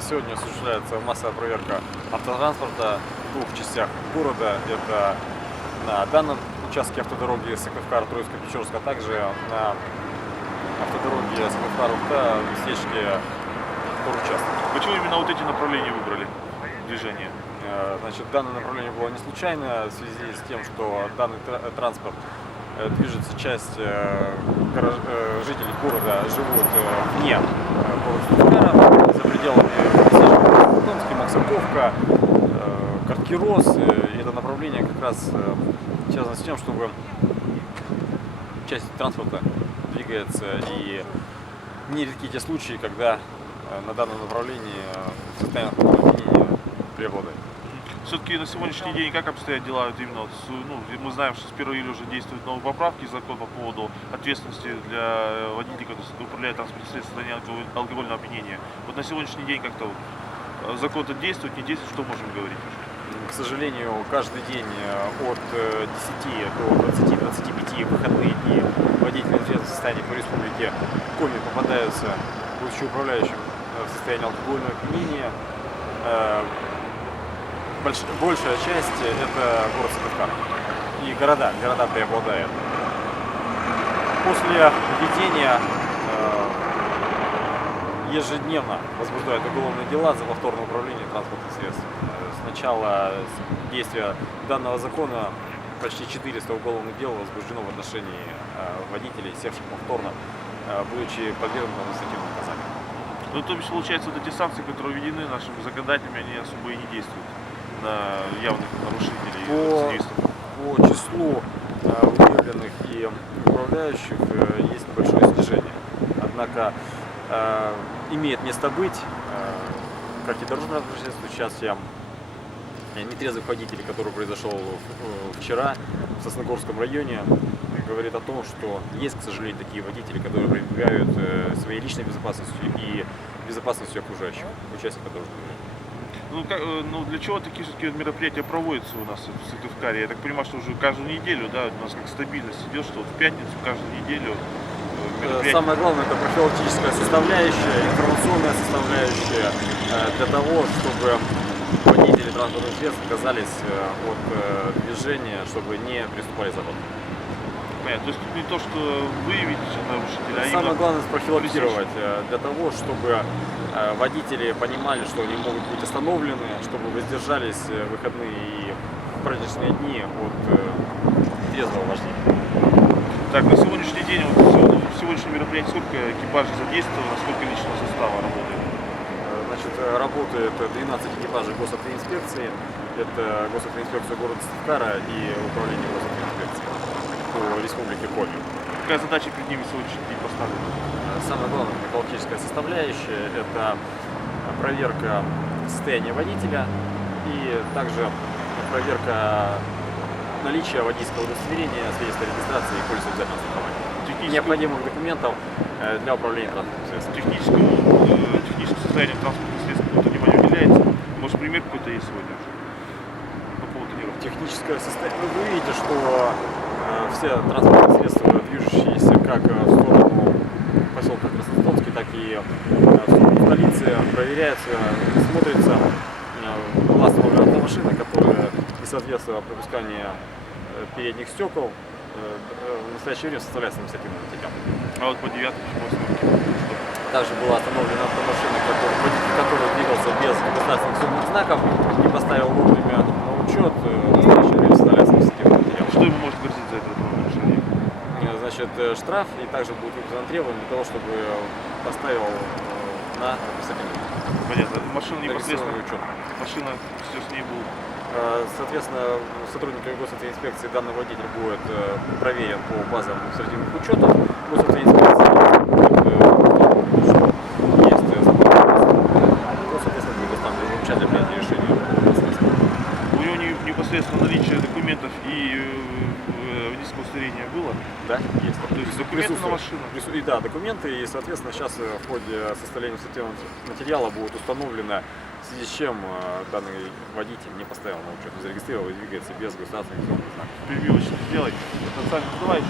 Сегодня осуществляется массовая проверка автотранспорта в двух частях города. Это на данном участке автодороги Сыктывкар-Троицко-Печорск, а также на автодороге Сыктывкар-Ухта в местечке Туручасток. Почему именно вот эти направления выбрали движение? Значит, данное направление было не случайно в связи с тем, что данный транспорт движется, часть жителей города живут вне города Сыктывкара, за пределами Томска, Максаковка, Карткирос. И это направление как раз связано с тем, чтобы часть транспорта двигается, и нередки те случаи, когда на данном направлении состояние опьянения преобладает. Все-таки на сегодняшний день как обстоят дела именно? Мы знаем, что с 1 июля уже действуют новые поправки в закон по поводу ответственности для водителей, которые управляют транспортным средством в состоянии алкогольного опьянения. Вот на сегодняшний день как-то закон-то действует, не действует, что можем говорить? К сожалению, каждый день от 10 до 20-25 выходные дни водители в состоянии по республике коми попадаются, будучи управляющим в состоянии алкогольного опьянения. Большая часть это город Сыктывкар и города преобладают. После введения ежедневно возбуждают уголовные дела за повторное управление транспортным средством. С начала действия данного закона почти 400 уголовных дел возбуждено в отношении водителей, севших повторно, будучи подвергнуты административному наказанию. Ну, то есть, получается, вот эти санкции, которые введены нашими законодателями, они особо и не действуют на явных нарушителей. По числу выявленных и управляющих есть небольшое снижение. Однако имеет место быть, как и дорожное происшествие, сейчас нетрезвых водителей, который произошел вчера в Сосногорском районе, говорит о том, что есть, к сожалению, такие водители, которые пренебрегают своей личной безопасностью и безопасностью окружающих участников дорожного движения. Ну, для чего такие мероприятия проводятся у нас в Сыктывкаре? Я так понимаю, что уже каждую неделю, да, у нас как стабильность идет, что вот в пятницу каждую неделю мероприятия. Самое главное — это профилактическая составляющая, информационная составляющая, для того, чтобы водители транспортных средств отказались от движения, чтобы не приступали к закону. Понятно. То есть тут не то, что выявить нарушителя, а самое именно главное спрофилактировать, для того, чтобы водители понимали, что они могут быть остановлены, чтобы воздержались в выходные и праздничные дни от трезвого вождения. Так, на сегодняшний день, вот, в сегодняшнем мероприятии сколько экипажей задействовано, сколько личного состава работает? Значит, работает 12 экипажей госавтоинспекции. Это госавтоинспекция города Сыктывкара и управление госавтоинспекции по республике Коми. Какая задача перед ними сегодняшний день поставлена? Самая главная профилактическая составляющая — это проверка состояния водителя и также проверка наличия водительского удостоверения, свидетельства о регистрации и полиса обязательного страхования. Необходимых документов для управления транспортным средством. Техническое состояние транспортных средств какое-то внимание уделяется? Может, пример какой-то есть сегодня уже по поводу тренировки? Техническое состояние. Вы видите, что все транспортные средства, движущиеся как в сторону поселка Краснотомский, так и в сторону столицы, проверяются, смотрится властная автомашина, которая не соответствует пропусканию передних стекол, в настоящее время составляет административный материал. А вот по 9-8 также была остановлена автомашина, водитель которой двигался без государственных сумных знаков, не поставил вовремя на учет, в настоящее время составляется административный материал. Что ему может грозить за это нарушение? Значит, штраф, и также будет выписано требование для того, чтобы поставил на административный учет. Понятно. Машина непосредственно. Учет. Машина все с ней будет. Соответственно, сотрудниками госавтоинспекции данный водитель будет проверен по базам административных учетов. Госавтоинспекция есть закон, соответственно, будет оставлен замечать для принятия решения. У него непосредственно наличие документов и водительского удостоверения было? Да, есть. То есть документы на машину? И да, документы, и, соответственно, сейчас в ходе составления административного материала будет установлено, в связи с чем данный водитель не поставил на учет, не зарегистрировал и двигается без государственных знаков. Перебивочно сделай. Давай еще.